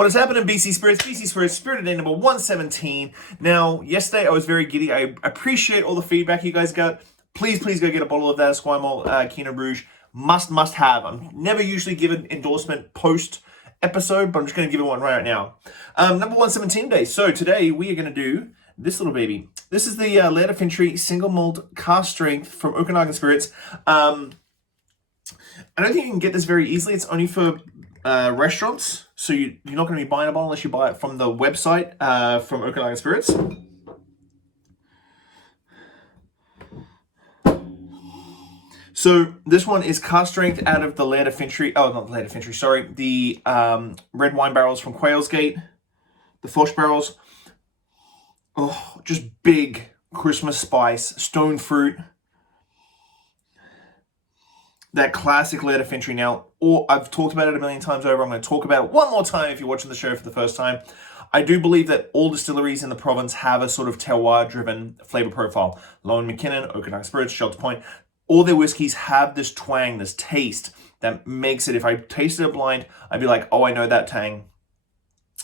What has happened in BC Spirits? BC Spirits, Spirit Day number 117. Now, yesterday I was very giddy. I appreciate all the feedback you guys got. Please go get a bottle of that Esquimalt Pinot Rouge. Must have. I'm never usually given endorsement post episode, but I'm just going to give it one right now. Number 117 day. So today we are going to do this little baby. This is the Laird of Fintry single malt cask strength from Okanagan Spirits. I don't think you can get this very easily. It's only for restaurants, so you're not going to be buying a bottle unless you buy it from the website from Okanagan Spirits. So this one is cask strength out of the Laird of Fintry. Oh, not the Laird of Fintry, sorry. The red wine barrels from Quailsgate, the Foch barrels. Oh, just big Christmas spice, stone fruit. That classic Laird of Fintry. Now, I've talked about it a million times over. I'm going to talk about it one more time if you're watching the show for the first time. I do believe that all distilleries in the province have a sort of terroir-driven flavor profile. Lowen McKinnon, Okanagan Spirits, Shelter Point, all their whiskeys have this twang, this taste that makes it, if I tasted it blind, I'd be like, oh, I know that tang,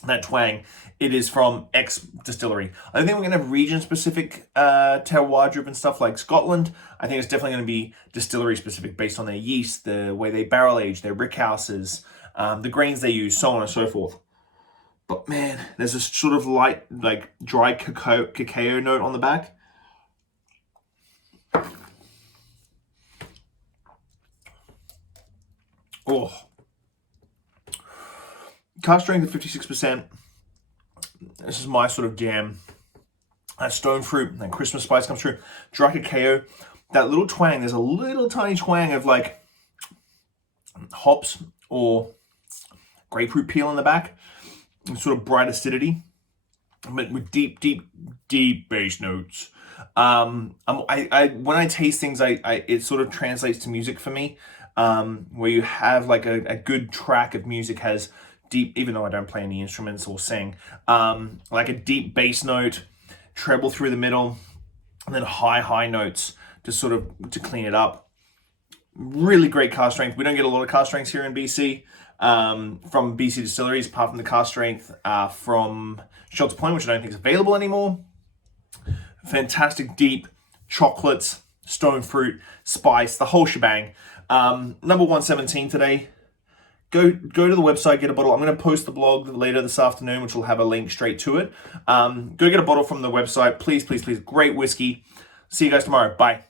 that twang. It is from X distillery. I don't think we're going to have region-specific terroir-driven stuff like Scotland. I think it's definitely going to be distillery-specific based on their yeast, the way they barrel-age, their rick houses, the grains they use, so on and so forth. But man, there's this sort of light, like dry cacao note on the back. Oh. Cask strength of 56%. This is my sort of jam. That stone fruit, that Christmas spice comes through. Dry cacao, that little twang. There's a little tiny twang of like hops or grapefruit peel in the back. Sort of bright acidity, but with deep bass notes. When I taste things, it sort of translates to music for me. Where you have like a good track of music has deep, even though I don't play any instruments or sing, like a deep bass note, treble through the middle, and then high notes to clean it up. Really great cask strength. We don't get a lot of cask strengths here in BC from BC distilleries, apart from the cask strength from Shelter Point, which I don't think is available anymore. Fantastic deep chocolates, stone fruit, spice, the whole shebang. Number 117 today. Go to the website, get a bottle. I'm going to post the blog later this afternoon, which will have a link straight to it. Go get a bottle from the website. Please. Great whiskey. See you guys tomorrow. Bye.